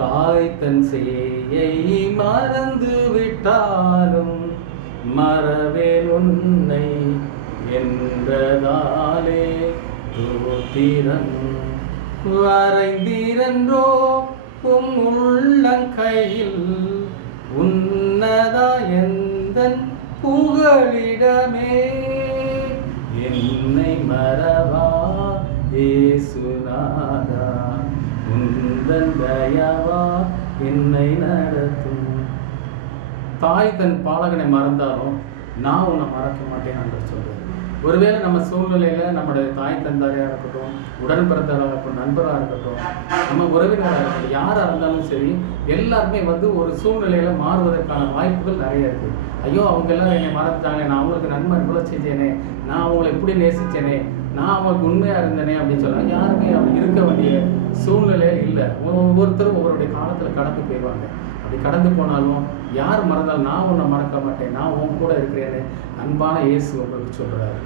தாய் தன் சேயை மறந்து விட்டாலும் மறவேன் உன்னை என்றதாலே தோத்திரம் வரைந்தீரன்றோ உள்ளங்கையில் உன்னதா எந்தன் புகழிடமே என்னை மறவா இயேசுநாதா உந்தன் தயவா என்னை நடத்தும். தாய் தன் பாலகனை மறந்தாலும் நான் உன்னை மறக்க மாட்டேன் என்று சொல்றேன். ஒருவேளை நம்ம சூழ்நிலையில நம்முடைய தாய் தந்தையாக இருக்கட்டும், உடன் பிறந்தவராக இருக்கட்டும், நண்பராக இருக்கட்டும், நம்ம உறவினராக இருக்கட்டும், யாராக இருந்தாலும் சரி, எல்லாருமே ஒரு சூழ்நிலையில மாறுவதற்கான வாய்ப்புகள் நிறைய இருக்கு. ஐயோ அவங்க எல்லாம் என்னை மறந்துட்டாங்க, நான் அவங்களுக்கு நன்மை இவ்வளவு செஞ்சேனே, நான் அவங்களை இப்படி நேசிச்சேனே, நான் அவங்களுக்கு உண்மையா இருந்தேனே அப்படின்னு சொல்ல யாருமே அவங்க இருக்க வேண்டிய சூழ்நிலையில் இல்லை. ஒவ்வொருத்தரும் ஒவ்வொருடைய காலத்துல கடந்து போயிடுவாங்க. அப்படி கடந்து போனாலும் யார் மறந்தாலும் நான் உன்னை மறக்க மாட்டேன், நான் உன் கூட இருக்கிறேன்னு அன்பான இயேசு உங்களுக்கு சொல்றாரு.